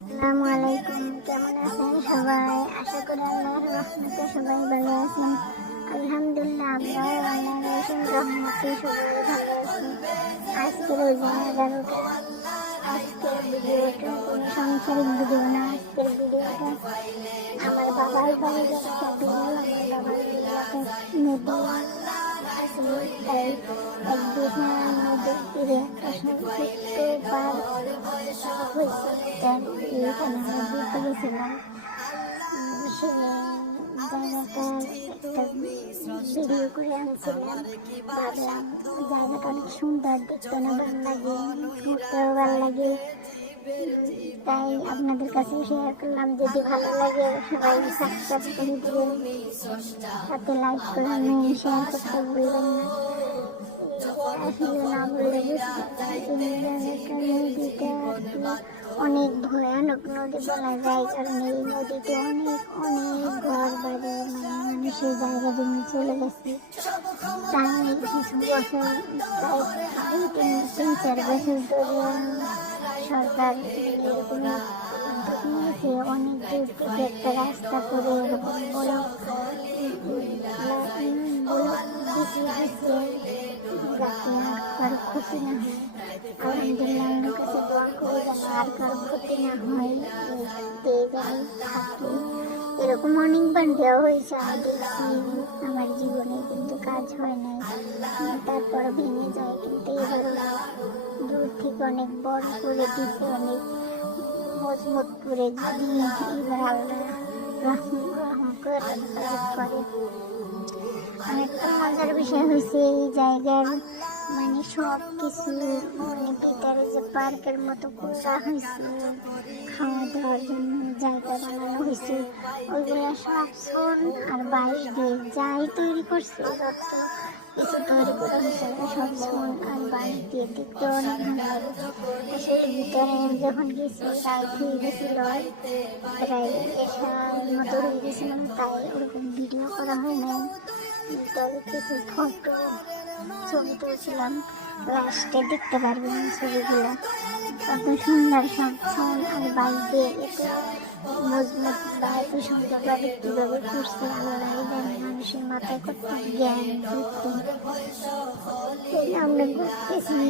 আসসালামু আলাইকুম, কেমন আছেন সবাই? আশা করি আল্লাহর রহমতে সবাই ভালো আছেন। আলহামদুলিল্লাহ, আমরাও আল্লাহর অসীম রহমতে সবাই ভালো আছি। আজকে রোজা 11টা। আজকের ভিডিওটা কোনো সাংসারিক ভিডিও না। আজকের ভিডিওটা আমার বাবার বাড়ির একটা ভিডিও। আমার বাবার এলাকায় নদী আছে, তাই এক বিঘা নদীর তীরে একটা ছোট্ট পার্ক হয়েছে। তাই এখানে আমরা ঘুরতে গেছিলাম। সে জায়গাটার একটা ভিডিও করে আনছিলাম। ভাবলাম জায়গাটা অনেক সুন্দর, দেখতে না ভালো লাগে, ঘুরতেও ভালো লাগে, তাই আপনাদের কাছে শেয়ার করলাম। যদি ভালো লাগে সবাই সাবস্ক্রাইব করে দিবেন, সাথে লাইক করবেন, শেয়ার করতে ভুলবেন না। আসলে না বললে নদীটা অনেক ভয়ানক নদী বলা যায়, কারণ এই নদীতে অনেক অনেক ঘর বাড়ি মানুষের জায়গা জমি চলে গেছে। তাই কিছু বছর, প্রায় 3-4 বছর ধরে সরকার এরকম উদ্যোগ নিয়েছে, অনেক দূর থেকে একটা রাস্তা করে এরকম ব্লক যাতে আর কারো ক্ষতি না হয়। আলহামদুলিল্লাহ, আমার কাছে দোয়া করে যেন আর কারো ক্ষতি না হয়, থাকি। এরকম অনেকবার দেওয়া হয়েছে, আমি দেখছি আমার জীবনে, কিন্তু কাজ হয় নাই, তারপর ভেঙে যায়। কিন্তু এবারও দূর থেকে অনেক বড় করে দিচ্ছে, অনেক মজবুত করে। যদি এবার আল্লাহ রহম করে অনেকটা মজার বিষয় হয়েছে এই জায়গার, মানে সব কিছু, মানে ভিতরে যে পার্কের মতো করা হয়েছে, খাওয়া দাওয়ার জন্য জায়গা বানানো হয়েছে, ওইগুলো সব সোন আর বাঁশ দিয়ে যাই তৈরি করছে, যত কিছু তৈরি করা হয়েছে সব সোন আর বাঁশ দিয়ে, দেখতে অনেক ভালো লাগে। আসলে ভিতরে যখন গেছি রাত হয়ে গেছিল, প্রায় এসার মতো হয়ে গেছিলাম, তাই ওরকম ভিডিও করা হয় নাই। তবে কিছু ফটো ছবি তুলছিলাম, লাস্টে দেখতে পারবেন ছবিগুলো। কত সুন্দর সব ফোন আর বাইক দিয়ে এত মজবুত বা এত সুন্দরভাবে কীভাবে করছে আল্লাহ জানে। মানুষের মাথায় কত জ্ঞান বুদ্ধি। আমরা ঘুরতেছি,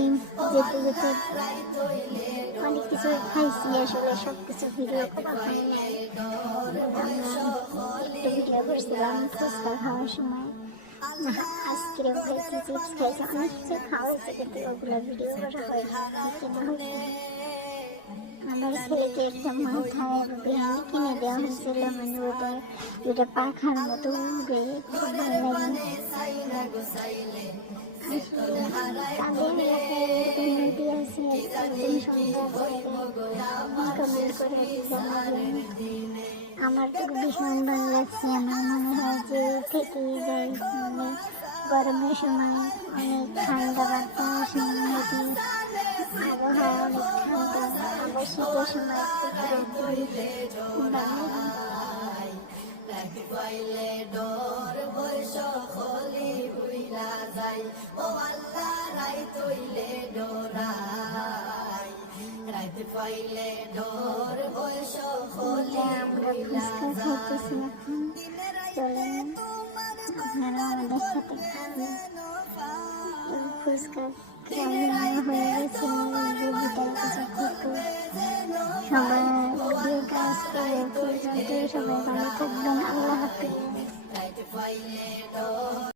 যেতে যেতে অনেক কিছু খাইছি, আসলে সব কিছু ভিডিও করা হয় নাই। আমরা একটু ভিডিও করছিলাম ফুচকা খাওয়ার সময়, আইসক্রিম খাইছি, চিপস খাইছি, অনেক কিছু খাওয়া হয়েছে, কিন্তু ওগুলো ভিডিও করা হয় কেনা হয়েছে। আমার ছেলেকে একটা মাথায় ব্যান্ড কিনে দেওয়া হয়েছিল, মানে ওটা পাখার মতো উড়ে, খুব ভালো লাগে। তাদের এলাকায় এরকম নদী আছে, একদম সুন্দর কমেন্ট করে জানাবেন। আমার তো ভীষণ ভালো লাগছে, আমার মনে হয় যে থেকেই যাই। মানে গরমের সময় অনেক ঠান্ডা, বাতাস, নদী, আবহাওয়া অনেক ঠান্ডা, আবার শীতের সময় আমরা ফুচকা খাইতেছি এখন। চলেন আপনারা আমাদের সাথে খাবেন। ফুচকা কেমন হয়ে গেছে ভিতরে কিছু ফটো। সবাই ভিডিও কাজ করে পর্যন্ত সবাই ভালো থাকবেন। আল্লাহ হাফেজ।